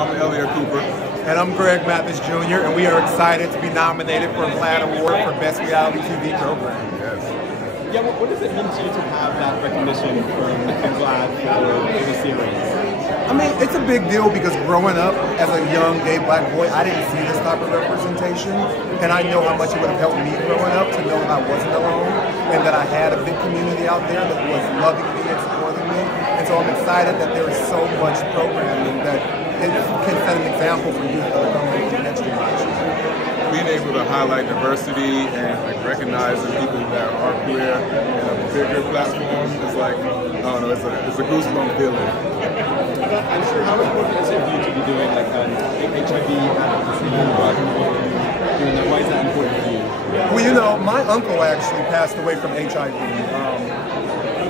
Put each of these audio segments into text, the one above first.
I'm Elliott Cooper. And I'm Greg Mathis Jr., and we are excited to be nominated for a GLAAD Award for Best Reality TV Program. Yes. Yeah, what does it mean to you to have that recognition from GLAAD for the series? I mean, it's a big deal because growing up as a young gay black boy, I didn't see this type of representation, and I know how much it would have helped me growing up to know that I wasn't alone, and that I had a big community out there that was loving me and supporting me. And so I'm excited that there is so much programming that it can set an example for youth that are coming into the next generation. Being able to highlight diversity and recognize the people that are queer in a bigger platform is like, I don't know, it's a goosebump feeling. I'm sure how important is it for you to be doing like an HIV advocacy work? Why is that important for you? Well, you know, my uncle actually passed away from HIV.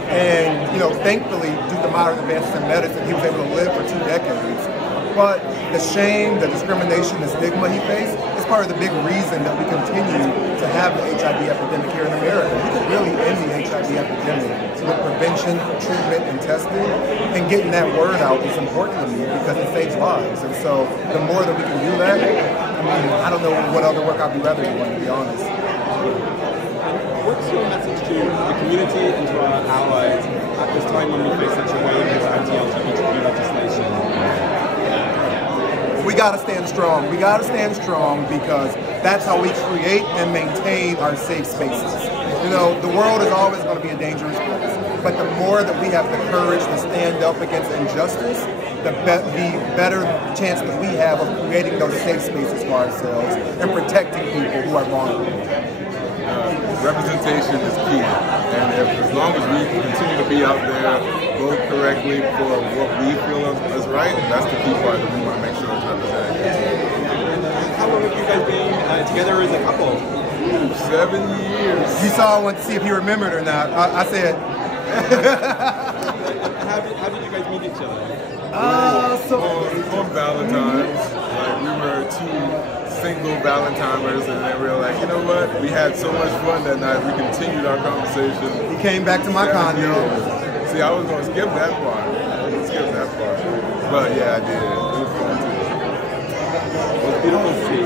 And, you know, thankfully, due to modern advances in medicine, he was able to live for 2 decades. But the shame, the discrimination, the stigma he faced is part of the big reason that we continue to have the HIV epidemic here in America. We could really end the HIV epidemic with prevention, treatment, and testing. And getting that word out is important to me because it saves lives. And so the more that we can do that, I mean, I don't know what other work I'd be rather doing, to be honest. What's your message to the community and to our allies at this time when we face such a wave of anti-LGBTQ legislation? We gotta stand strong. We gotta stand strong because that's how we create and maintain our safe spaces. You know, the world is always gonna be a dangerous place, but the more that we have the courage to stand up against injustice, the better chance that we have of creating those safe spaces for ourselves and protecting people who are vulnerable. Representation is key, and as long as we continue to be out there, vote correctly for what we feel is right, that's the key part that we want to make sure is represented. How long have you guys been together as a couple? 7 years. You saw I wanted to see if he remembered or not. I said. How did you guys meet each other? On Valentine's, like we were 2 single Valentimers, and then we were like, you know what? We had so much fun that night. We continued our conversation. He came back to my condo. See, I was going to skip that part. But yeah, I did. It was fun too. It was beautiful to see.